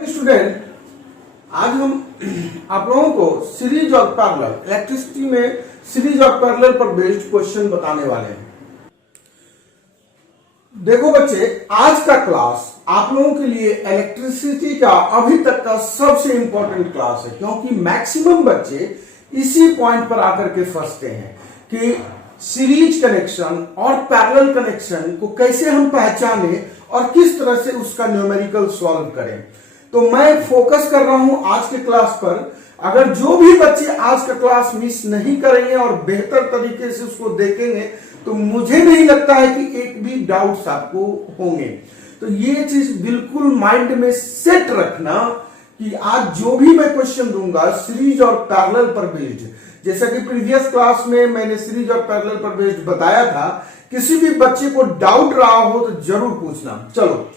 Student, आज हम आप लोगों को सीरीज और पैरेलल इलेक्ट्रिसिटी में सीरीज और पैरेलल पर बेस्ड क्वेश्चन बताने वाले हैं। देखो बच्चे, आज का क्लास आप लोगों के लिए इलेक्ट्रिसिटी का अभी तक का सबसे इंपॉर्टेंट क्लास है, क्योंकि मैक्सिमम बच्चे इसी पॉइंट पर आकर के फंसते हैं कि सीरीज कनेक्शन और पैरेलल कनेक्शन को कैसे हम पहचाने और किस तरह से उसका न्यूमेरिकल सॉल्व करें। तो मैं फोकस कर रहा हूं आज के क्लास पर। अगर जो भी बच्चे आज का क्लास मिस नहीं करेंगे और बेहतर तरीके से उसको देखेंगे तो मुझे नहीं लगता है कि एक भी डाउट्स आपको होंगे। तो ये चीज बिल्कुल माइंड में सेट रखना कि आज जो भी मैं क्वेश्चन दूंगा सीरीज और पैरेलल पर बेस्ड, जैसा कि प्रीवियस क्लास में मैंने सीरीज और पैरेलल पर बेस्ड बताया था। किसी भी बच्चे को डाउट रहा हो तो जरूर पूछना। चलो,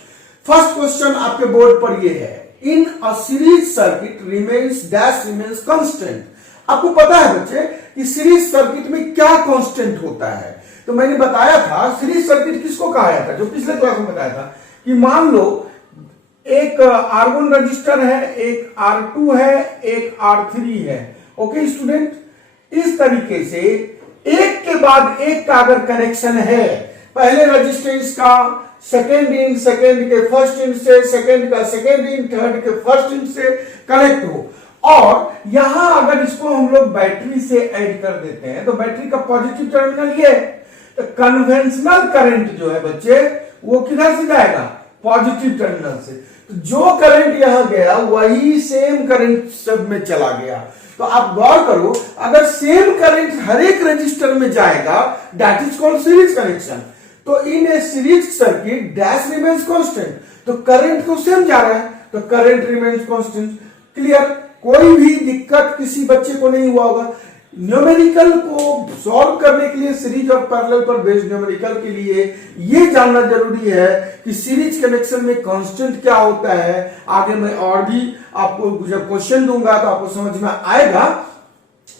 फर्स्ट क्वेश्चन आपके बोर्ड पर ये है, in a series circuit remains dash remains constant. आपको पता है बच्चे कि सीरीज सर्किट में क्या कांस्टेंट होता है? तो मैंने बताया था सीरीज सर्किट किसको कहा जाता है, जो पिछले क्लास में बताया था कि मान लो एक R1 रजिस्टर है, एक R2 है, एक R3 है। ओके स्टूडेंट, इस तरीके से एक के बाद एक का अगर कनेक्शन है, पहले रजिस्टेंस का सेकेंड इन सेकेंड के फर्स्ट इन से, सेकेंड का सेकेंड इन थर्ड के फर्स्ट इन से कनेक्ट हो, और यहां अगर इसको हम लोग बैटरी से ऐड कर देते हैं तो बैटरी का पॉजिटिव टर्मिनल ये है, तो कन्वेंशनल करंट जो है बच्चे वो किधर से जाएगा? पॉजिटिव टर्मिनल से। तो जो करंट यहां गया वही सेम करंट सब में चला गया। तो आप गौर करो, अगर सेम करंट हर एक रजिस्टर में जाएगा that is called series connection. तो in a series circuit dash remains constant, तो करंट तो सेम जा रहा है, तो करंट रिमेन्स कांस्टेंट। क्लियर? कोई भी दिक्कत किसी बच्चे को नहीं हुआ होगा। न्यूमेरिकल को सॉल्व करने के लिए सीरीज और पैरेलल पर बेस्ड न्यूमेरिकल के लिए ये जानना जरूरी है कि सीरीज कनेक्शन में कांस्टेंट क्या होता है। आगे मैं और भी आपको जब क्वेश्चन दूंगा तो आपको समझ में आएगा।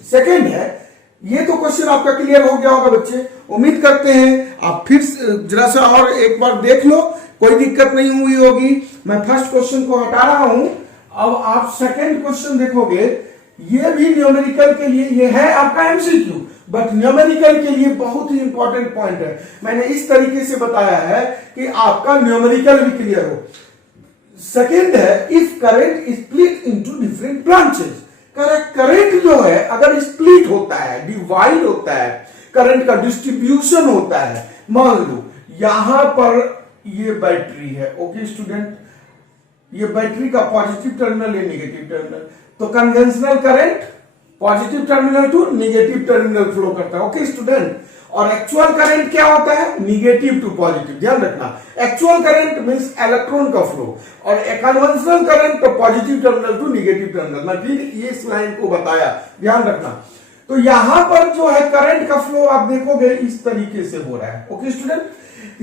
सेकेंड है, ये तो क्वेश्चन आपका क्लियर हो गया होगा बच्चे, उम्मीद करते हैं। आप फिर जरा सा और एक बार देख लो, कोई दिक्कत नहीं हुई होगी। मैं फर्स्ट क्वेश्चन को हटा रहा हूं, अब आप सेकेंड क्वेश्चन देखोगे। ये भी न्यूमेरिकल के लिए, ये है आपका एमसीक्यू, बट न्यूमेरिकल के लिए बहुत ही इंपॉर्टेंट पॉइंट है। मैंने इस तरीके से बताया है कि आपका न्यूमेरिकल भी क्लियर हो। सेकेंड है, if current is split into different branches. Current जो है अगर स्प्लिट होता है, डिवाइड होता है, करंट का डिस्ट्रीब्यूशन होता है। मान लो यहां पर ये बैटरी है। ओके स्टूडेंट, ये बैटरी का पॉजिटिव टर्मिनल है, निगेटिव टर्मिनल, तो conventional current positive terminal to negative terminal flow करता है। ओके स्टूडेंट, और एक्चुअल करंट क्या होता है? Negative to positive. ध्यान रखना, एक्चुअल करंट मींस इलेक्ट्रॉन का फ्लो, और कन्वेंशनल करंट तो positive terminal to negative terminal. मैं फिर ये इस लाइन को बताया, ध्यान रखना। तो यहां पर जो है करंट का फ्लो आप देखोगे इस तरीके से हो रहा है। ओके स्टूडेंट,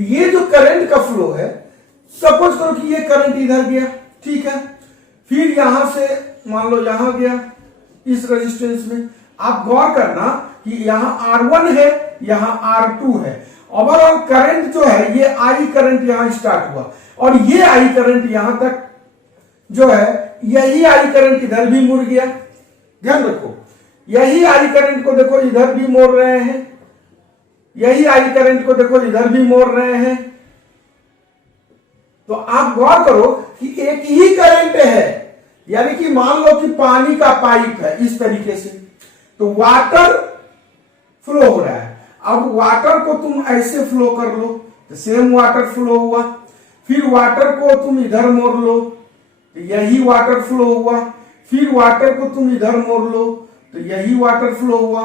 ये जो करंट का फ्लो है, सपोज करो कि ये करंट इधर गया, ठीक है, फिर यहां से मान लो यहां गया इस रेजिस्टेंस में। आप गौर करना कि यहां R1 है, यहां R2 है। ओवरऑल करंट जो है ये I करंट यहां स्टार्ट हुआ, और ये I करंट यहां तक जो है, यही I करंट इधर भी मुड़ गया। ध्यान रखो, यही I करंट को देखो इधर भी मोड़ रहे हैं, यही I करंट को देखो इधर भी मोड़ रहे हैं। तो आप गौर करो कि एक ही करंट है, यानी कि मान लो कि पानी का पाइप है इस तरीके से, तो वाटर फ्लो हो रहा है। अब वाटर को तुम ऐसे फ्लो कर लो तो सेम वाटर फ्लो हुआ, फिर वाटर को तुम इधर मोड़ लो तो यही वाटर फ्लो हुआ, फिर वाटर को तुम इधर मोड़ लो तो यही वाटर फ्लो हुआ।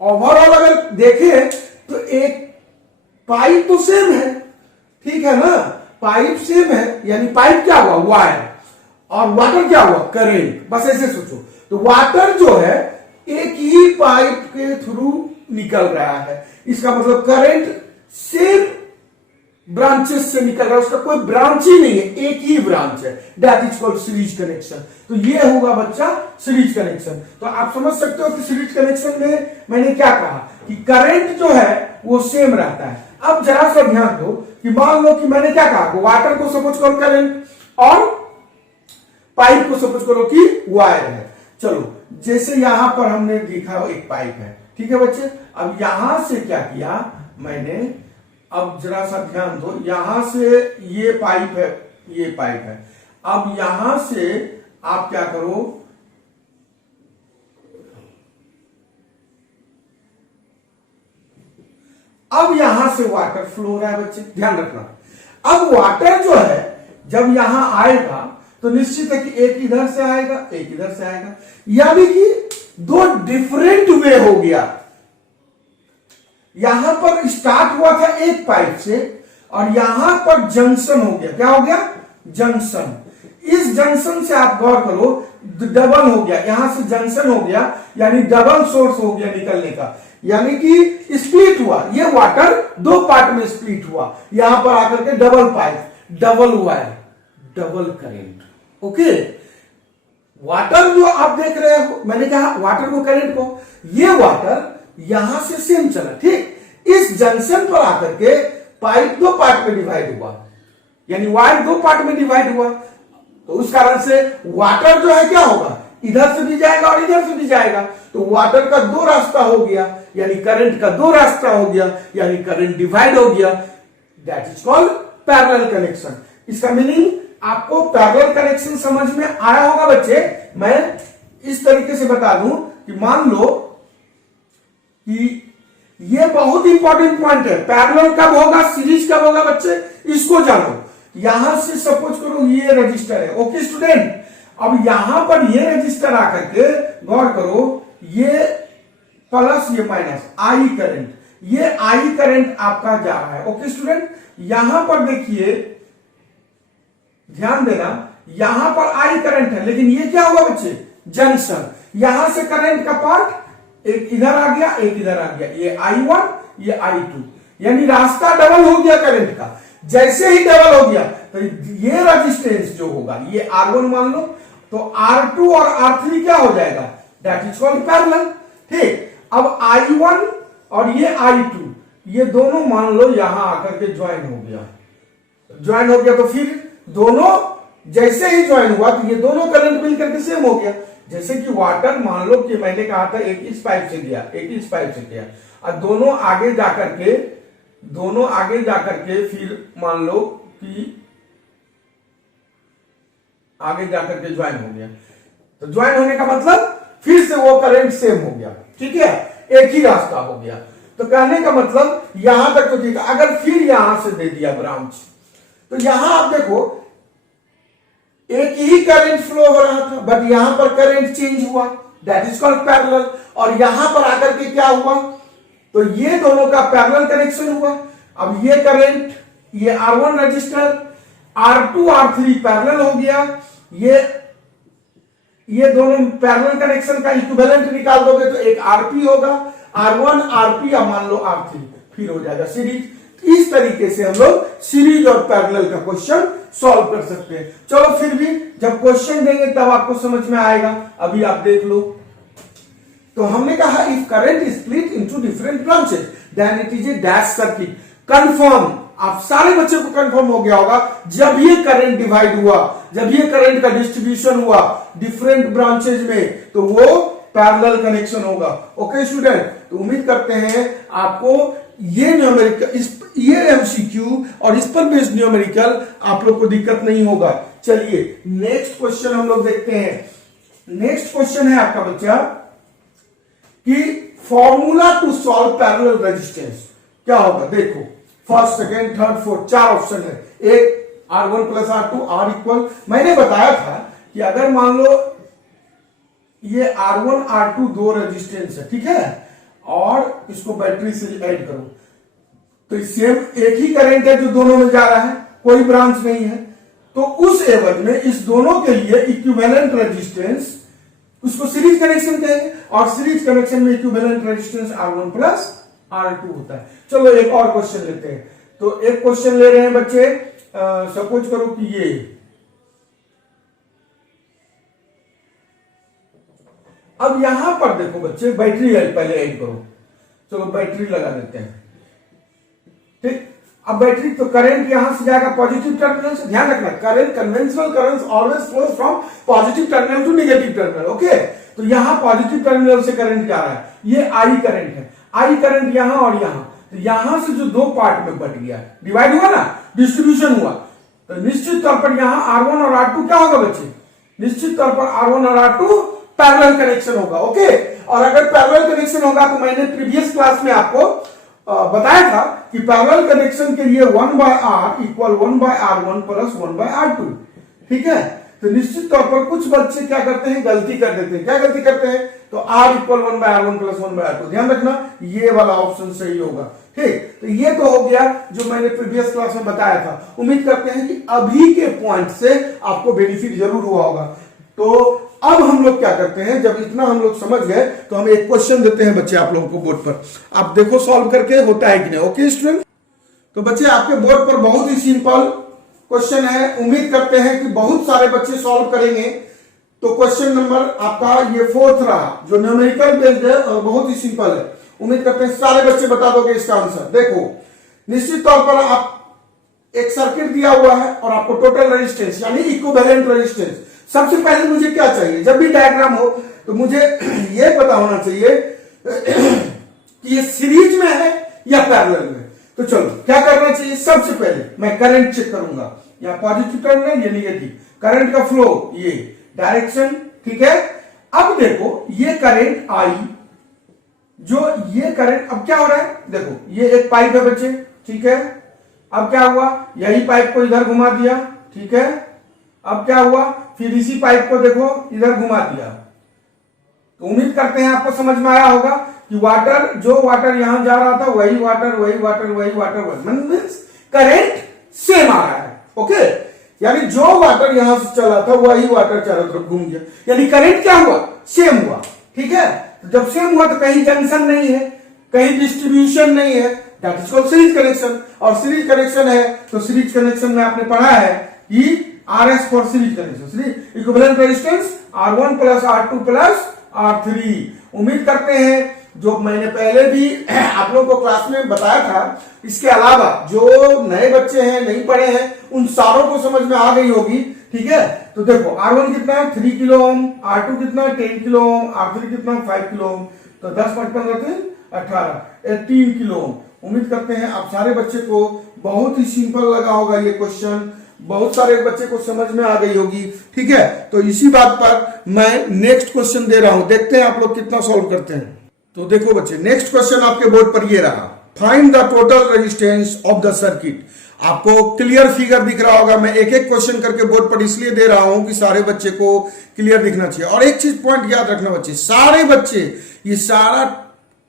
ओवरऑल अगर देखें तो एक पाइप तो सेम है, ठीक है ना, पाइप सेम है, यानी पाइप क्या हुआ? वायर, और वाटर क्या हुआ? करंट। बस ऐसे सोचो, तो वाटर जो है एक ही पाइप के थ्रू निकल रहा है, इसका मतलब करंट सेम ब्रांचेस से निकल रहा है, उसका कोई ब्रांच ही नहीं है, एक ही ब्रांच है, that is called series connection. तो ये होगा बच्चा सीरीज कनेक्शन। तो आप समझ सकते हो कि सीरीज कनेक्शन में मैंने क्या कहा कि करंट जो है वो सेम रहता है। अब जरा सा ध्यान दो कि मान लो कि मैंने क्या कहा, वाटर को सपोज करो करंट, और पाइप को सपोज करो कि वायर है। चलो जैसे यहां पर हमने देखा एक पाइप है, ठीक है बच्चे। अब यहां से क्या किया मैंने, अब जरा सा ध्यान दो, यहां से ये पाइप है, ये पाइप है। अब यहां से आप क्या करो, अब यहां से वाटर फ्लो हो रहा है बच्चे, ध्यान रखना। अब वाटर जो है जब यहां आएगा तो निश्चित है कि एक इधर से आएगा, एक इधर से आएगा, यानी कि दो डिफरेंट वे हो गया। यहां पर स्टार्ट हुआ था एक पाइप से और यहां पर जंक्शन हो गया। क्या हो गया? जंक्शन। इस जंक्शन से आप गौर करो डबल हो गया, यहां से जंक्शन हो गया यानी डबल सोर्स हो गया निकलने का, यानी कि स्प्लिट हुआ। ये वाटर दो पार्ट में स्प्लिट हुआ, यहां पर आकर के double pipe, double wire, double current. Okay, water जो आप देख रहे हो, मैंने कहा वाटर को करंट को, ये वाटर यहां से सेम चला, ठीक। इस जंक्शन पर आकर के पाइप दो पार्ट में डिवाइड हुआ, यानी वायर दो पार्ट में डिवाइड हुआ, तो उस कारण से वाटर जो है क्या होगा, इधर से भी जाएगा और इधर से भी जाएगा, तो वाटर का दो रास्ता हो गया, यानी करंट का दो रास्ता हो गया, यानी करंट डिवाइड हो गया। That is called parallel connection. इसका मीनिंग आपको पैरेलल कनेक्शन समझ में आया होगा बच्चे। मैं इस तरीके से बता दूं कि मान लो कि ये बहुत इंपॉर्टेंट पॉइंट है, पैरेलल कब होगा, सीरीज कब होगा बच्चे, इसको जानो। यहां से सपोज करो ये रजिस्टर है, ओके स्टूडेंट। अब यहां पर ये रजिस्टर आकर के गौर करो, ये प्लस ये माइनस, आई करंट, ये आई करंट आपका जा रहा है, ओके स्टूडेंट। यहां पर देखिए ध्यान देना, यहां पर आई करंट है, लेकिन ये क्या हुआ बच्चे, जंक्शन। यहां से करंट का पार्ट एक इधर आ गया, एक इधर आ गया, ये I1 ये I2, यानी रास्ता डबल हो गया करंट का। जैसे ही डबल हो गया तो ये रेजिस्टेंस जो होगा, ये R1 मान लो, तो R2 और R3 क्या हो जाएगा, दैट इज कॉल्ड पैरेलल, ठीक। अब I1 और ये I2 ये दोनों मान लो यहां आकर के ज्वाइन हो गया, ज्वाइन हो गया, तो फिर दोनों जैसे ही ज्वाइन हुआ तो ये दोनों करंट मिलकर के सेम हो गया। जैसे कि वाटर मान लो कि मैंने कहा था एक इस पाइप से गया, एक इस पाइप से गया, और दोनों आगे जाकर के फिर मान लो कि आगे जाकर के ज्वाइन हो गया, तो ज्वाइन होने का मतलब फिर से वो करंट सेम हो गया, ठीक है, एक ही रास्ता हो गया। तो कहने का मतलब यहां तक तो ठीक है। अगर फिर यहां से दे दिया ब्रांच, तो यहां आप देखो एक ही करंट फ्लो हो रहा था, बट यहां पर करंट चेंज हुआ, दैट इज कॉल्ड पैरेलल। और यहां पर आकर के क्या हुआ, तो ये दोनों का पैरेलल कनेक्शन हुआ। अब ये करंट, ये R1 register, R2 R3 parallel हो गया, ये दोनों पैरेलल कनेक्शन का इक्विवेलेंट निकाल दोगे तो एक RP होगा, R1 RP या मान लो R3, फिर हो जाएगा सीरीज। इस तरीके से हम लोग सीरीज और पैरेलल का क्वेश्चन सॉल्व कर सकते हैं। चलो फिर भी जब क्वेश्चन देंगे तब आपको समझ में आएगा, अभी आप देख लो। तो हमने कहा if current split into different branches then it is a dash circuit. Confirm, आप सारे बच्चों को कंफर्म हो गया होगा, जब ये करंट डिवाइड हुआ, जब ये करंट का डिस्ट्रीब्यूशन हुआ डिफरेंट ब्रांचेज में, तो वो पैरेलल कनेक्शन होगा। ओके स्टूडेंट, तो उम्मीद करते हैं आपको ये न्यूमेरिकल, ये एमसीक्यू और इस पर बेस्ड न्यूमेरिकल आप लोग को दिक्कत नहीं होगा। चलिए नेक्स्ट क्वेश्चन हम लोग देखते हैं। नेक्स्ट क्वेश्चन है आपका बच्चा कि formula to solve parallel resistance क्या होगा। देखो फर्स्ट, सेकेंड, थर्ड, फोर्थ, चार ऑप्शन है। एक R1 plus R2 R equal, मैंने बताया था कि अगर मान लो ये R1 R2 दो रेजिस्टेंस है, ठीक है, और इसको बैटरी से ऐड करो तो सेम एक ही करंट है जो दोनों में जा रहा है, कोई ब्रांच नहीं है, तो उस एवज में इस दोनों के लिए इक्विवेलेंट रेजिस्टेंस, उसको सीरीज कनेक्शन कहेंगे, और सीरीज कनेक्शन में equivalent resistance R1 plus R2 होता है। चलो एक और क्वेश्चन लेते हैं। तो एक क्वेश्चन ले रहे हैं बच्चे, सपोज करो कि ये अब यहां पर देखो बच्चे बैटरी पहले ऐड करो, चलो बैटरी लगा देते हैं, ठीक। अब बैटरी तो करंट यहां से जाएगा पॉजिटिव टर्मिनल से, ध्यान रखना current conventional current always flows from positive terminal to negative terminal, okay. तो यहां पॉजिटिव टर्मिनल से करंट जा रहा है, ये आई करंट है, आई करंट यहां और यहां, तो यहां से जो दो पार्ट में बट गया, डिवाइड हुआ ना, डिस्ट्रीब्यूशन हुआ, तो निश्चित तौर पर यहां R1 और R2 क्या होगा बच्चे, निश्चित तौर पर R1 और R2 पैरेलल कनेक्शन होगा, ओके। और अगर पैरेलल कनेक्शन होगा तो मैंने प्रीवियस क्लास में आपको बताया था कि पैरेलल कनेक्शन के लिए 1/R equal 1/R1 plus 1/R2, ठीक है। तो निश्चित तौर पर कुछ बच्चे क्या करते हैं, गलती कर देते हैं, क्या गलती करते हैं, तो R equal 1/R1 plus 1/R2, ध्यान रखना ये वाला ऑप्शन सही होगा, ठीक। तो ये तो हो गया जो मैंने प्रीवियस क्लास में बताया था। उम्मीद करते हैं कि अभी के पॉइंट से आपको बेनिफिट जरूर हुआ होगा। तो अब हम लोग क्या करते हैं, जब इतना हम लोग समझ गए तो हम एक क्वेश्चन देते हैं बच्चे आप लोगों को बोर्ड पर, आप देखो सॉल्व करके होता है कि नहीं, ओके स्टूडेंट। तो बच्चे आपके बोर्ड पर बहुत ही सिंपल क्वेश्चन है, उम्मीद करते हैं कि बहुत सारे बच्चे सॉल्व करेंगे। तो क्वेश्चन नंबर आपका ये 4th रहा, जो न्यूमेरिकल बेस्ड है और बहुत ही सिंपल है। उम्मीद करते हैं सारे बच्चे बता दोगे इसका आंसर। देखो निश्चित तौर पर आप एक सर्किट दिया हुआ है और आपको टोटल रेजिस्टेंस यानी इक्विवेलेंट रेजिस्टेंस, सबसे पहले मुझे क्या चाहिए, जब भी डायग्राम हो तो मुझे यह पता होना चाहिए कि ये सीरीज में है या पैरेलल में। तो चलो क्या करना चाहिए, सबसे पहले मैं करंट चेक करूंगा, या पॉजिटिव टर्मिनल या निगेटिव, करंट का फ्लो, ये डायरेक्शन, ठीक है। अब देखो ये करंट आई, जो ये करंट अब क्या हो रहा है, देखो ये एक पाइप है बच्चे, ठीक है। अब क्या हुआ, यही पाइप को इधर घुमा दिया, ठीक है। अब क्या हुआ, फिर इसी पाइप को देखो इधर घुमा दिया। तो उम्मीद करते हैं आपको समझ में आया होगा कि वाटर, जो वाटर यहां जा रहा था वही वाटर वही वाटर वही वाटर, मींस करंट सेम आ रहा है, ओके। यानी जो वाटर यहां से चला था वही वाटर चारों तरफ घूम गया, यानी करंट क्या हुआ, सेम हुआ, ठीक है। तो जब सेम हुआ तो कहीं जंक्शन नहीं है, कहीं डिस्ट्रीब्यूशन नहीं है, that is called series connection. और सीरीज कनेक्शन है तो सीरीज कनेक्शन में आपने पढ़ा है कि RS for series connection, series equivalent resistance R1 plus R2 plus R3। उम्मीद करते हैं जो मैंने पहले भी आप लोगों को क्लास में बताया था, इसके अलावा जो नए बच्चे हैं नहीं पढ़े हैं उन सारों को समझ में आ गई होगी, ठीक है। तो देखो R1 कितना है 3 किलो ओम, R2 कितना है 10 किलो ओम, R3 कितना है 5 किलो ओम, तो 10 5 15 18 18 किलो ओम। उम्मीद करते हैं आप सारे बच्चे को बहुत ही सिंपल लगा होगा ये क्वेश्चन, बहुत सारे बच्चे को समझ में आ गई होगी, ठीक है। तो इसी बात पर मैं नेक्स्ट क्वेश्चन दे रहा हूं, देखते हैं आप लोग कितना सॉल्व करते हैं। तो देखो बच्चे नेक्स्ट क्वेश्चन आपके बोर्ड पर ये रहा, find the total resistance of the circuit. आपको क्लियर फिगर दिख रहा होगा, मैं एक एक क्वेश्चन करके बोर्ड पर इसलिए दे रहा हूं कि सारे बच्चे को क्लियर दिखना चाहिए। और एक चीज पॉइंट याद रखना बच्चे, सारे बच्चे ये सारा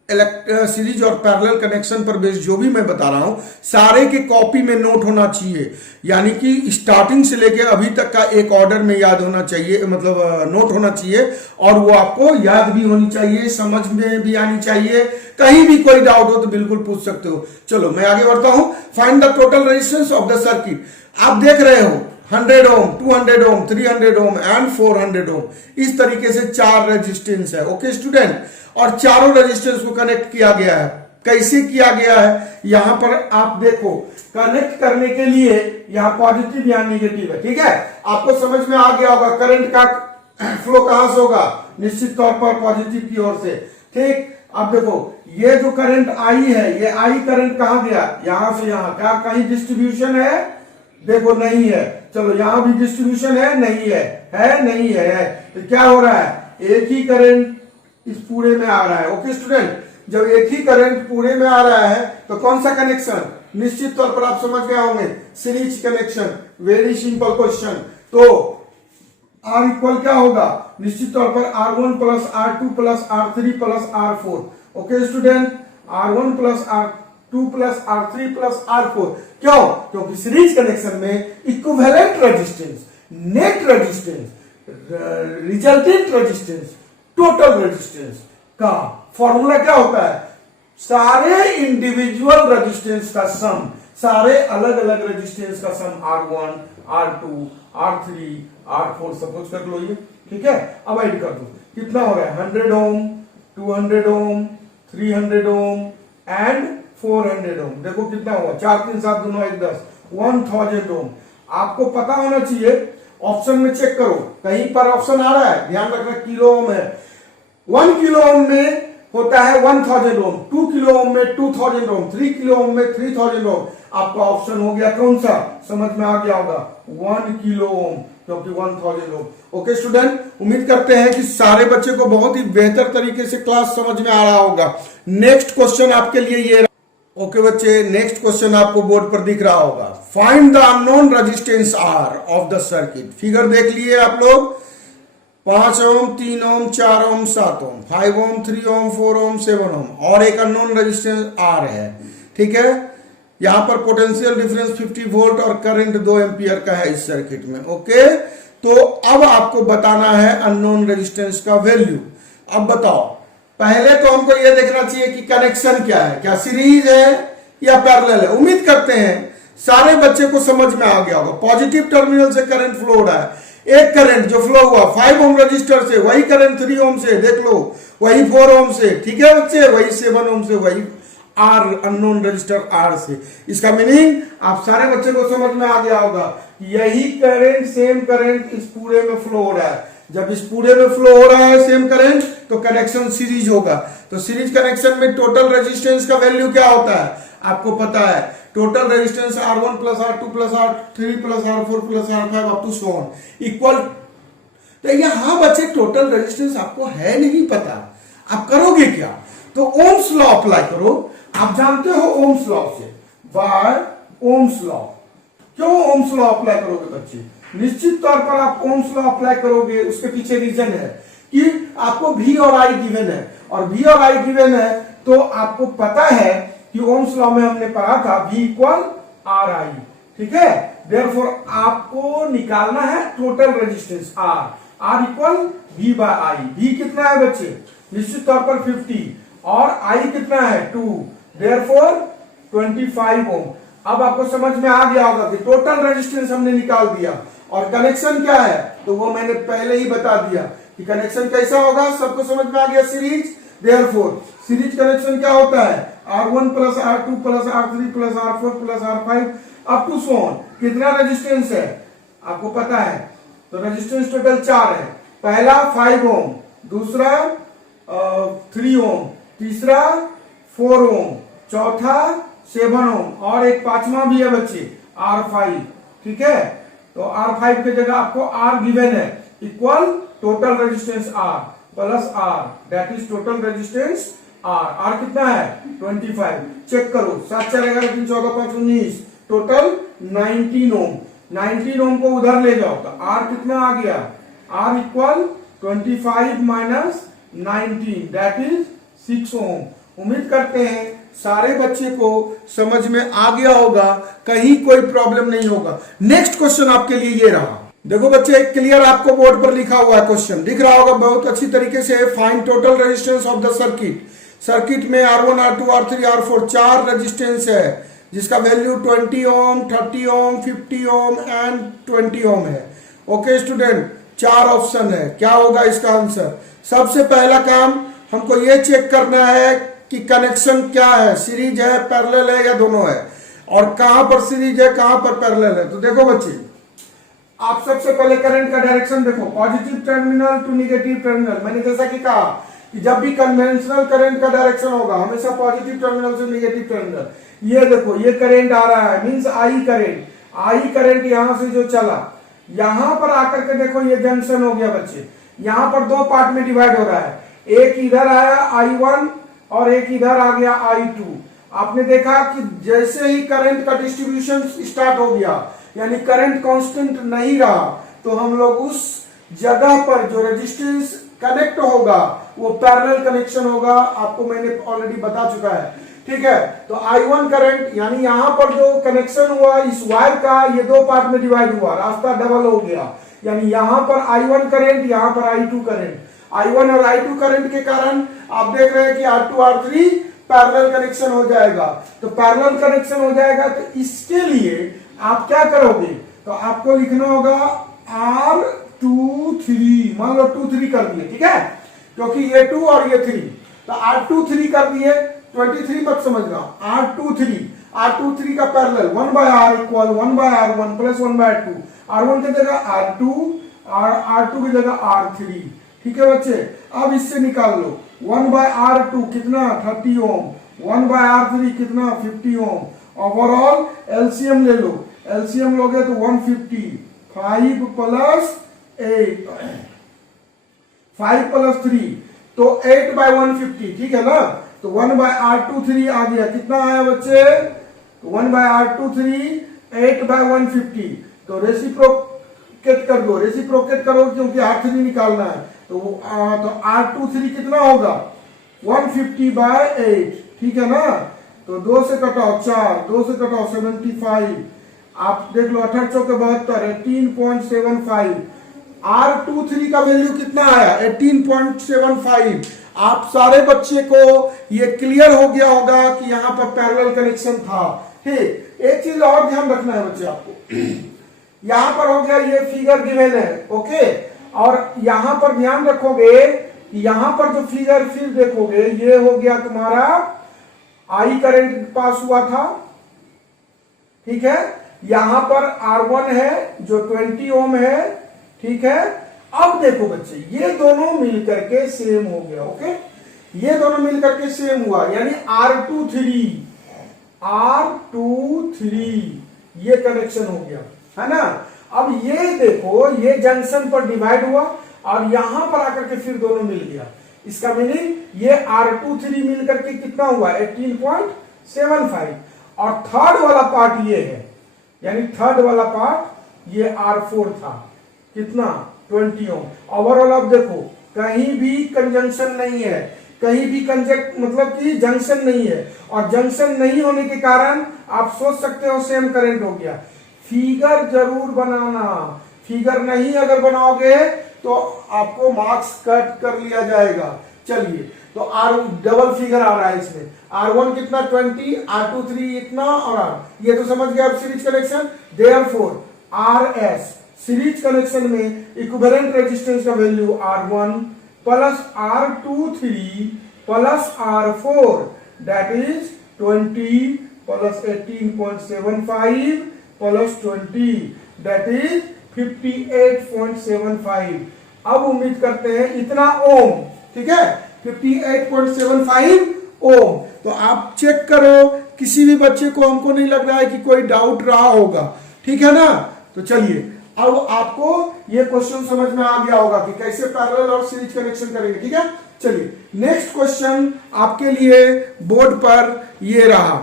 सीरीज और पैरेलल कनेक्शन पर बेस्ड जो भी मैं बता रहा हूं सारे के कॉपी में नोट होना चाहिए, यानी कि स्टार्टिंग से लेके अभी तक का एक ऑर्डर में याद होना चाहिए, मतलब नोट होना चाहिए, और वो आपको याद भी होनी चाहिए, समझ में भी आनी चाहिए। कहीं भी कोई डाउट हो तो बिल्कुल पूछ सकते हो। चलो मैं आगे बढ़ता हूं। Find the total resistance of the circuit. आप देख रहे हो 100 ओम, 200 ओम, 300 ओम एंड 400 ओम, इस तरीके से 4 रेजिस्टेंस है, ओके स्टूडेंट। और चारों रेजिस्टेंस को कनेक्ट किया गया है। कैसे किया गया है, यहां पर आप देखो, कनेक्ट करने के लिए यहां पॉजिटिव या नेगेटिव है, ठीक है। आपको समझ में आ गया होगा करंट का फ्लो कहां से होगा, निश्चित तौर पर पॉजिटिव की ओर से, ठीक। अब देखो ये जो करंट आई है, ये आई करंट कहां गया, यहां से यहां, क्या कहीं डिस्ट्रीब्यूशन है, देखो नहीं है। चलो यहां भी डिस्ट्रीब्यूशन है, नहीं है नहीं है। तो क्या हो रहा है, एक ही करंट इस पूरे में आ रहा है, ओके स्टूडेंट। जब एक ही करंट पूरे में आ रहा है तो कौन सा कनेक्शन, निश्चित तौर पर आप समझ गए होंगे, series connection. Very simple question. तो R इक्वल क्या होगा, निश्चित तौर पर R1 plus R2 plus R3 plus R4, okay student. R1 plus R2 plus R3 plus R4, क्यों, क्योंकि सीरीज कनेक्शन में equivalent resistance, net resistance, resultant resistance, total resistance का फॉर्मूला क्या होता है, सारे इंडिविजुअल रेजिस्टेंस का सम, सारे अलग अलग रेजिस्टेंस का सम, R1 R2 R3 R4 suppose कर लो ये, ठीक है। अब ऐड कर दो, कितना हो रहा है 100 ओम, 200 ओम, 300 ओम एंड 400 ओम। देखो कितना हुआ, 4 3 7 2 9 1 10, 1000 ओम। आपको पता होना चाहिए, ऑप्शन में चेक करो कहीं पर ऑप्शन आ रहा है, ध्यान रखना किलो ओम है। 1 किलो ओम में होता है 1000 ओम, 2 किलो ओम में 2000 ओम, 3 किलो ओम में 3000 ओम। आपका ऑप्शन हो गया कौन सा, समझ में आ गया होगा, 1 किलो ओम, क्योंकि 1000 ओम। ओके स्टूडेंट, उम्मीद करते हैं कि सारे बच्चे को बहुत ही बेहतर तरीके से क्लास समझ में आ रहा होगा। नेक्स्ट क्वेश्चन आपके लिए ये, ओके बच्चे, नेक्स्ट क्वेश्चन आपको बोर्ड पर दिख रहा होगा। Find the unknown resistance R of the circuit. Figure देख लिए आप लोग, 5 ओम, 3 ओम, 4 ओम, 7 ओम, 5 ओम, 3 ओम, 4 ओम, 7 ओम और एक अननोन रेजिस्टेंस आर है। ठीक है, यहां पर पोटेंशियल डिफरेंस 50 वोल्ट और करंट 2 एम्पियर का है इस सर्किट में। ओके, तो अब आपको बताना है अननोन रेजिस्टेंस का वैल्यू। अब बताओ, पहले तो हमको यह देखना चाहिए कि कनेक्शन क्या है, क्या सीरीज है या पैरेलल है। उम्मीद करते हैं सारे बच्चे को समझ में आ गया होगा। पॉजिटिव टर्मिनल से करंट फ्लो हो रहा है, एक करंट जो फ्लो हुआ 5 ओम रजिस्टर से, वही करंट 3 ओम से, देख लो वही 4 ओम से, ठीक है बच्चे, वही 7 ओम से, वही आर अननोन रजिस्टर आर से। इसका मीनिंग आप सारे बच्चे को समझ में आ गया होगा, यही करंट सेम करंट इस पूरे में फ्लो हो रहा है। जब इस पूरे में फ्लो हो रहा है सेम करंट, तो कनेक्शन सीरीज होगा। तो सीरीज कनेक्शन में टोटल रेजिस्टेंस का वैल्यू क्या होता है आपको पता है, total resistance R1 plus R2 plus R3 plus R4 plus R5 up to so on equal. तो यहां बच्चे टोटल रेजिस्टेंस आपको है नहीं पता, आप करोगे क्या, तो ओम्स लॉ अप्लाई करो। आप जानते हो ओम्स लॉ से, बाय ओम्स लॉ। क्यों ओम्स लॉ अप्लाई करोगे बच्चे, निश्चित तौर पर आप ओम्स लॉ अप्लाई करोगे, उसके पीछे रीजन है कि आपको V और I गिवन है, और V और I गिवन है तो आपको पता है कि ओम्स लॉ में हमने पढ़ा था V इक्वल आर आई, ठीक है। देयरफॉर आपको निकालना है total resistance R equal V by I. V कितना है बच्चे, निश्चित तौर पर 50, और I कितना है 2, देयरफॉर 25 ओम। अब आपको समझ में आ गया होगा कि टोटल रेजिस्टेंस हमने निकाल दिया, और कनेक्शन क्या है तो वो मैंने पहले ही बता दिया कि कनेक्शन कैसा होगा, सबको समझ में आ गया, सीरीज। देयरफॉर सीरीज कनेक्शन क्या होता है, R1 plus R2 plus R3 plus R4 plus R5 up to so on. कितना रेजिस्टेंस है आपको पता है, तो रेजिस्टेंस टोटल 4 है। पहला 5 ओम, दूसरा 3 ओम, तीसरा 4 ओम, चौथा 7 ओम, और एक पांचवा भी है बच्चे R5, ठीक है। तो R5 की जगह आपको R गिवन है equal total resistance R plus R, that is total resistance R कितना है 25। चेक करो, 7 4 11 3 14 5 19, टोटल 19 ओम। 19 ओम को उधर ले जाओ तो R कितना आ गया, R equal 25 minus 19, that is 6 ओम। उम्मीद करते हैं सारे बच्चे को समझ में आ गया होगा, कहीं कोई प्रॉब्लम नहीं होगा। नेक्स्ट क्वेश्चन आपके लिए ये रहा, देखो बच्चे क्लियर आपको बोर्ड पर लिखा हुआ है, क्वेश्चन दिख रहा होगा बहुत अच्छी तरीके से। Find total resistance of the circuit. Circuit में R1 R2 R3 R4 4 resistance है, जिसका value 20 Om 30 Om 50 ohm and 20 ओम है। ओके स्टूडेंट, 4 ऑप्शन है, क्या होगा इसका आंसर। सबसे पहला काम हमको ये चेक करना है कि कनेक्शन क्या है, सीरीज है पैरेलल है या दोनों है, और कहां पर सीरीज है कहां पर पैरेलल है। तो देखो बच्चे, आप सबसे पहले करंट का डायरेक्शन देखो, positive terminal to negative terminal. मैंने जैसा कि कहा कि जब भी कन्वेंशनल करंट का डायरेक्शन होगा हमेशा पॉजिटिव टर्मिनल से नेगेटिव टर्मिनल। ये देखो ये करंट आ रहा है, मींस आई करंट यहां से जो चला, यहां पर आकर के देखो ये जंक्शन हो गया बच्चे। यहां पर 2 पार्ट में डिवाइड हो रहा है, एक इधर आया I1 और एक इधर आ गया I2। आपने देखा कि जैसे ही करंट का डिस्ट्रीब्यूशन स्टार्ट हो गया, यानी करंट कांस्टेंट नहीं रहा, तो हम लोग उस जगह पर जो रेजिस्टेंस कनेक्ट होगा वो पैरेलल कनेक्शन होगा। आपको मैंने ऑलरेडी बता चुका है, ठीक है। तो I1 करंट यानी यहां पर जो कनेक्शन हुआ इस वायर का, ये 2 पार्ट में डिवाइड हुआ, रास्ता डबल हो गया, यानी यहां पर I1 करंट, यहां पर I2 करंट। I1 और I2 करंट के कारण आप देख रहे हैं कि R2 R3 पैरेलल कनेक्शन हो जाएगा। तो पैरेलल कनेक्शन हो जाएगा, तो इसके लिए आप क्या करोगे, तो आपको लिखना होगा R2 3, मान लो 2 3 कर दिए, ठीक है, क्योंकि ये 2 और ये 3, तो R2 3 कर दिए 23 मत समझना, R23 का parallel 1/R equal 1/R1 plus 1/2, R1 की जगह R2 और R2 की जगह R3। ठीक है बच्चे, अब इससे निकाल लो 1/R2 कितना 30 ओम, 1/R3 कितना 50 ओम। ओवरऑल एलसीएम ले लो, एलसीएम लोगे तो 150, 5 प्लस 8, 5 प्लस 3 तो 8/150। ठीक है ना, तो 1/R23 आ गया, कितना आया बच्चे 1/R23 8/150। तो रेसिप्रोकेट कर दो, रेसिप्रोकेट करो क्योंकि R3 निकालना है, तो R23 कितना होगा 150/8। ठीक है ना, तो 2 से कटाओ 4, 2 से कटाओ 75, आप देख लो 18 चौके 72, 18.75। R23 का वैल्यू कितना आया 18.75। आप सारे बच्चे को ये क्लियर हो गया होगा कि यहां पर पैरेलल कनेक्शन था। ठीक, एक चीज और ध्यान रखना है बच्चे आपको, यहां पर हो गया ये फिगर गिवन है, ओके। और यहां पर ध्यान रखोगे कि यहां पर जो फिगर फिर देखोगे ये हो गया तुम्हारा आई करंट पास हुआ था। ठीक है, यहां पर R1 है जो 20 ओम है। ठीक है, अब देखो बच्चे ये दोनों मिलकर के सेम हो गया, ओके। ये दोनों मिलकर के सेम हुआ, यानी R23 ये कनेक्शन हो गया, है ना। अब ये देखो ये जंक्शन पर डिवाइड हुआ और यहां पर आकर के फिर दोनों मिल गया। इसका मीनिंग ये R23 मिलकर के कितना हुआ 18.75। और थर्ड वाला पार्ट ये है, यानी थर्ड वाला पार्ट ये R4 था, कितना 20 ओम। ओवरऑल अब देखो कहीं भी कंजंक्शन नहीं है, कहीं भी कंजक्ट मतलब कि जंक्शन नहीं है, और जंक्शन नहीं होने के कारण आप सोच सकते हो सेम करंट हो गया। फिगर जरूर बनाना, फिगर नहीं अगर बनाओगे तो आपको मार्क्स कट कर लिया जाएगा। चलिए, तो R डबल फिगर आ रहा है इसमें, R1 कितना 20, R23 इतना, और ये तो समझ गया अब series connection. Therefore RS series connection में इक्विवेलेंट रेजिस्टेंस का value R1 plus R23 plus R4 that is 20 plus 18.75 plus 20 that is 58.75। अब उम्मीद करते हैं इतना ओम, ठीक है 58.75 ओम। तो आप चेक करो, किसी भी बच्चे को हमको नहीं लग रहा है कि कोई डाउट रहा होगा, ठीक है ना। तो चलिए, अब आपको ये क्वेश्चन समझ में आ गया होगा कि कैसे पैरेलल और सीरीज कनेक्शन करेंगे, ठीक है। चलिए, नेक्स्ट क्वेश्चन आपके लिए बोर्ड पर ये रहा।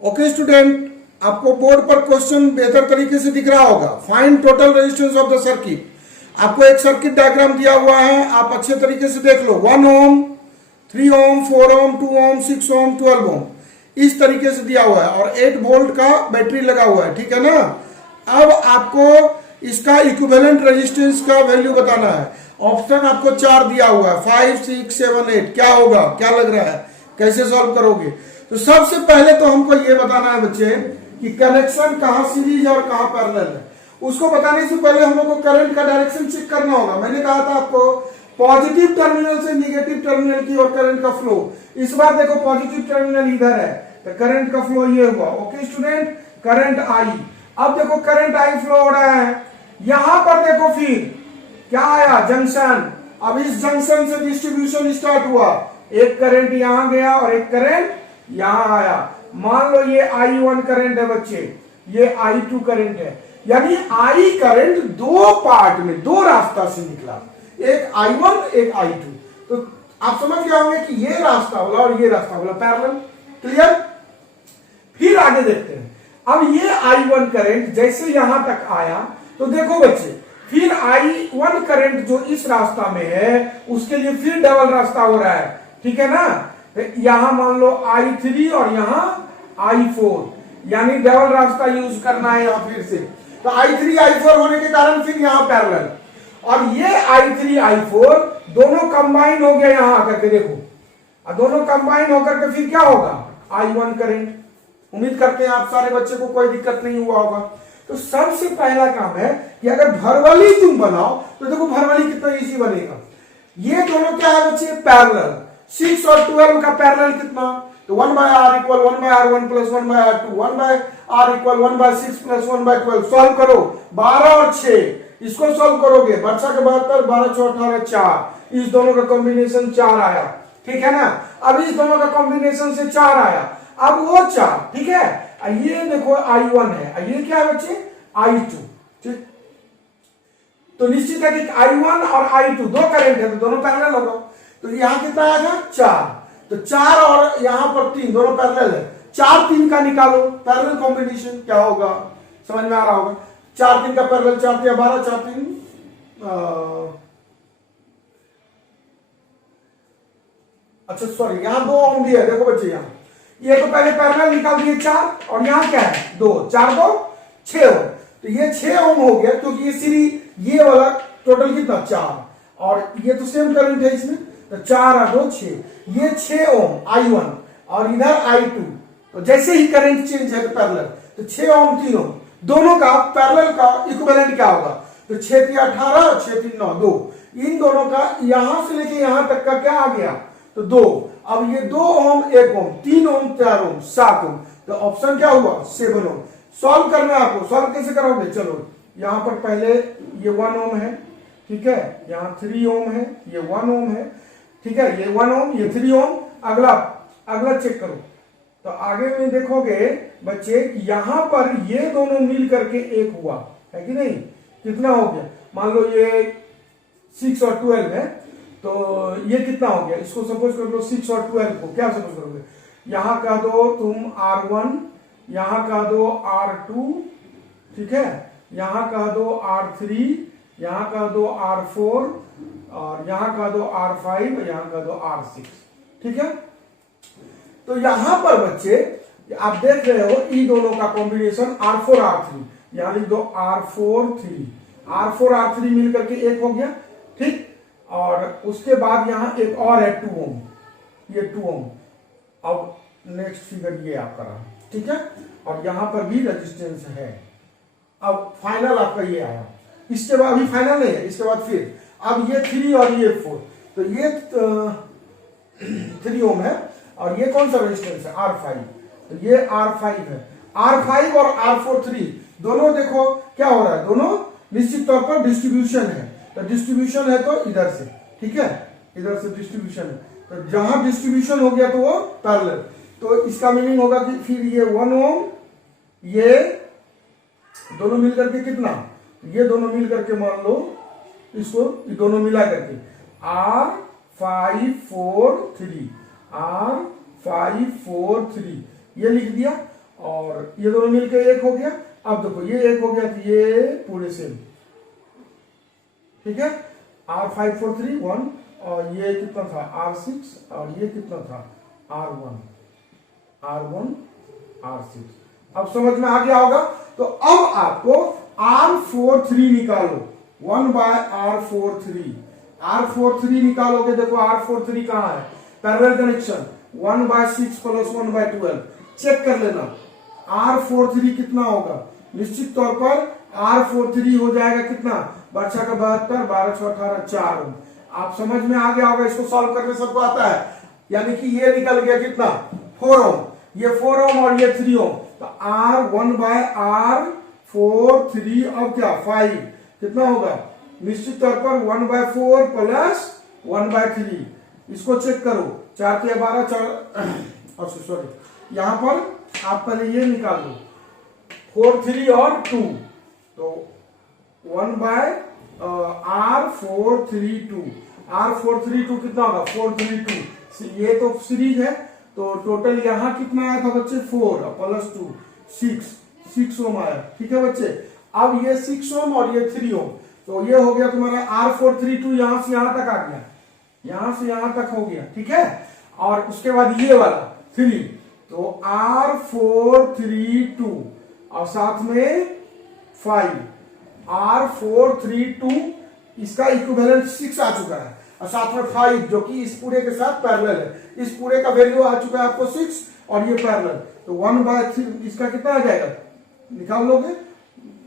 ओके स्टूडेंट, आपको बोर्ड पर क्वेश्चन बेहतर तरीके से दिख रहा होगा। Find total resistance of the circuit. आपको एक सर्किट डायग्राम दिया हुआ है, आप अच्छे तरीके से देख लो। 1 ओम, 3 ओम, 4 ओम, 2 ओम, 6 ओम, 12 ओम, इस तरीके से दिया हुआ है, और 8 वोल्ट का बैटरी लगा हुआ है, ठीक है ना। अब आपको इसका इक्विवेलेंट रेजिस्टेंस का वैल्यू बताना है। ऑप्शन आपको 4 दिया हुआ है, 5, 6, 7, 8। क्या होगा, क्या लग रहा है, कैसे सॉल्व करोगे? तो सबसे पहले तो हमको ये बताना है बच्चे कि कनेक्शन कहां सीरीज और कहां पैरेलल है। उसको बताने से पहले हम लोग को करंट का डायरेक्शन चेक करना होगा। मैंने कहा था आपको पॉजिटिव टर्मिनल से निगेटिव टर्मिनल की ओर करंट का फ्लो। इस बार देखो पॉजिटिव टर्मिनल इधर है, तो करंट का फ्लो ये हुआ। Okay student, current I. अब देखो करंट आई फ्लो हो रहा है, यहां पर देखो फिर क्या आया, जंक्शन। अब इस जंक्शन से डिस्ट्रीब्यूशन स्टार्ट हुआ, एक करंट यहां गया और एक करंट यहां आया। मान लो ये I1 करंट है बच्चे, ये I2 करंट है, यानी I करंट दो पार्ट में, दो रास्ता से निकला, एक I1 एक I2। तो आप समझ गए होंगे कि ये रास्ता बोला और ये रास्ता बोला पैरेलल। क्लियर? फिर आगे देखते हैं। अब ये I1 करंट जैसे यहां तक आया, तो देखो बच्चे फिर I1 करंट जो इस रास्ता में है उसके लिए फिर डबल रास्ता हो रहा है, ठीक है ना। यहां मान लो I3 और यहां I4, यानी डबल रास्ता यूज करना है यहां फिर से। तो I3 I4 होने के कारण फिर यहां पैरेलल, और ये I3 I4 दोनों कंबाइन हो गया यहां आकर के, देखो और दोनों कंबाइन होकर के फिर क्या होगा I1 करंट। उम्मीद करते हैं आप सारे बच्चे को कोई दिक्कत नहीं हुआ होगा। तो सबसे पहला काम है कि अगर भरवली तुम बनाओ तो देखो भरवली कितना इजी बनेगा। ये दोनों क्या है बच्चे, पैरेलल। 6 और 12 का पैरेलल कितना तो 1/r equal 1/r1 plus 1/r2, 1/r equal 1/6 plus 1/12। Solve करो 12 और 6 इसको सॉल्व करोगे, बच्चा के 72, 12 6 18 4, इस दोनों का कॉम्बिनेशन 4 आया, ठीक है ना। अब इस दोनों का कॉम्बिनेशन से 4 आया, अब वो 4, ठीक है। ये देखो I1 है, ये क्या है बच्चे I2, ठीक। तो निश्चित है कि I1 और I2 दो करंट है तो दोनों पैरेलल होगा। तो यहां कितना आया था 4, तो 4 और यहां पर 3 दोनों पैरेलल है, 4 3 का निकालो पैरेलल कॉम्बिनेशन क्या होगा, समझ में आ रहा होगा। 4 3 का पैरेलल 4 3 12, 4 3 अच्छा सॉरी यहां 2 ओम दिया, देखो बच्चे यहां ये तो पहले पैरेलल निकाल दिए 4 और यहां क्या है 2, 4 2 6 ओम, तो ये 6 ओम हो गया क्योंकि ये सीरीज ये वाला टोटल कितना 4 और ये तो सेम करंट है इसमें, तो 4 और 2 6, ये 6 ओम I1 और इधर I2, तो जैसे ही करंट चेंज है पैरेलल तो 6 ओम 3 ओम दोनों का पैरेलल का इक्विवेलेंट क्या होगा, तो 6 3 18 6 3 9 2, इन दोनों का यहां से लेके यहां तक का क्या आ गया तो 2। अब ये 2 ओम 1 ओम 3 ओम 4 ओम 7 ओम, तो ऑप्शन क्या हुआ 7 ओम। सॉल्व करना है आपको, सॉल्व कैसे करोगे, चलो यहां पर पहले ये 1 ओम है, ठीक है, यहां 3 ओम है, ये 1 ओम है, ठीक है, ये 1 ओम ये 3 ओम। अगला चेक करो, तो आगे में देखोगे बच्चे यहां पर ये दोनों मिल करके एक हुआ है कि नहीं, कितना हो गया, मान लो ये 6 और 12 है, तो ये कितना हो गया, इसको सपोज कर लो 6 और 12 को क्या सपोज करोगे, यहां का दो तुम R1, यहां का दो R2, ठीक है, यहां का दो R3, यहां का दो R4 और यहां का दो R5, यहां का दो R6, ठीक है। तो यहां पर बच्चे आप देख रहे हो इन दोनों का कॉम्बिनेशन R4 R3, यानी दो R4 3, R4 R3 मिल करके एक हो गया, ठीक। और उसके बाद यहां एक और है 2 ओम, ये 2 ओम। अब नेक्स्ट फिगर ये आपका रहा, ठीक है, और यहां पर भी रेजिस्टेंस है। अब फाइनल आपका ये आया, इसके बाद अभी फाइनल नहीं है, इसके बाद फिर अब ये 3 और ये 4, तो ये 3 ओम है और ये कौन सा रेजिस्टेंस है R5, तो ये R5 है। R5 और R4 3 दोनों देखो क्या हो रहा है, दोनों निश्चित तौर पर डिस्ट्रीब्यूशन है, तो डिस्ट्रीब्यूशन है तो इधर से, ठीक है, इधर से डिस्ट्रीब्यूशन है, तो जहां डिस्ट्रीब्यूशन हो गया तो वो पैरेलल, तो इसका मीनिंग होगा कि फिर ये 1 ओम ये दोनों मिलकर के कितना, ये दोनों मिल करके मान लो इसको ये दोनों मिला करके R5 4 3 R5 4 3 ये लिख दिया और ये दोनों मिलकर एक हो गया। अब देखो ये एक हो गया तो ये पूरे सेम, ठीक है, R5 4 3 1 और ये कितना था R6 और ये कितना था R1 R6। अब समझ में आ गया होगा। तो अब आपको R4 3 निकालो, 1/R4 3 निकालोगे, देखो R4 3 कहां है, पैरेलल कनेक्शन 1/6 प्लस 1/12 चेक कर लेना। R4 3 कितना होगा, निश्चित तौर पर R4 3 हो जाएगा कितना, बच्चा का 72 12 6 18 4 ओम। आप समझ में आ गया होगा, इसको सॉल्व करने सबको आता है, यानी कि ये निकल गया कितना 4 ओम, ये 4 ओम और ये 3 ओम, तो R1/R4 3 अब क्या 5 कितना होगा, निश्चित तौर पर 1/4 प्लस 1/3, इसको चेक करो 4 3 12 4 सॉरी यहां पर आप पहले ये निकाल लो 4 3 और 2, तो 1/R4 3 2, R4 3 2 कितना होगा 4 3 2, ये तो सीरीज है, तो टोटल यहां कितना आया था बच्चे 4 प्लस 2 6 ओम आया, ठीक है बच्चे। अब ये 6 ओम और ये 3 ओम, तो ये हो गया तुम्हारा R4 3 2 यहां से यहां तक आ गया, यहां से यहां तक हो गया, ठीक है। और उसके बाद ये वाला 3, तो R4 3 2 और साथ में 5 R4 3 2, इसका इक्विवेलेंट 6 आ चुका है और साथ में 5 जो कि इस पूरे के साथ पैरेलल है, इस पूरे का वैल्यू आ चुका है आपको 6 और ये पैरेलल, तो 1/3 इसका कितना आ जाएगा निकाल लोगे,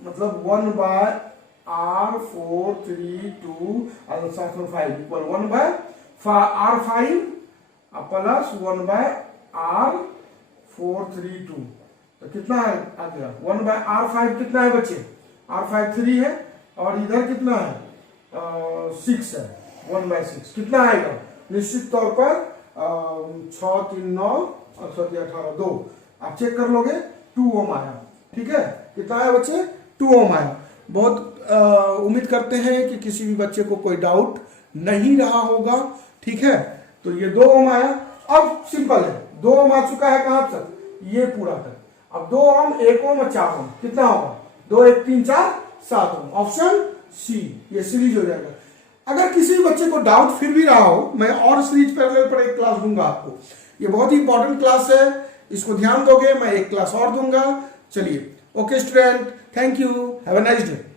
मतलब 1/R4 3 2 और साथ में 5 equal 1/R5 plus 1/R6 R432, तो कितना है आ गया 1/R5 कितना है बच्चे, R5 3 है और इधर कितना है 6 है, 1/6 कितना आएगा निश्चित तौर पर 6 3 9 और 7 18 2, आप चेक कर लोगे 2 ओम आया। ठीक है, कितना है बच्चे 2 ओम आया। बहुत उम्मीद करते हैं कि किसी भी बच्चे को कोई डाउट नहीं रहा होगा। ठीक है, तो ये 2 ओम आया। अब सिंपल है, 2 ओम आ चुका है कहां तक, ये पूरा तक। अब 2 ओम 1 ओम और 4 ओम कितना होगा 2 1 3 4 7 ओम, ऑप्शन सी, ये सीरीज हो जाएगा। अगर किसी बच्चे को डाउट फिर भी रहा हो, मैं और सीरीज पैरेलल पर एक क्लास दूंगा आपको, ये बहुत ही इंपॉर्टेंट क्लास है, इसको ध्यान दोगे, मैं एक क्लास और दूंगा। चलिए, okay student, thank you, have a nice day.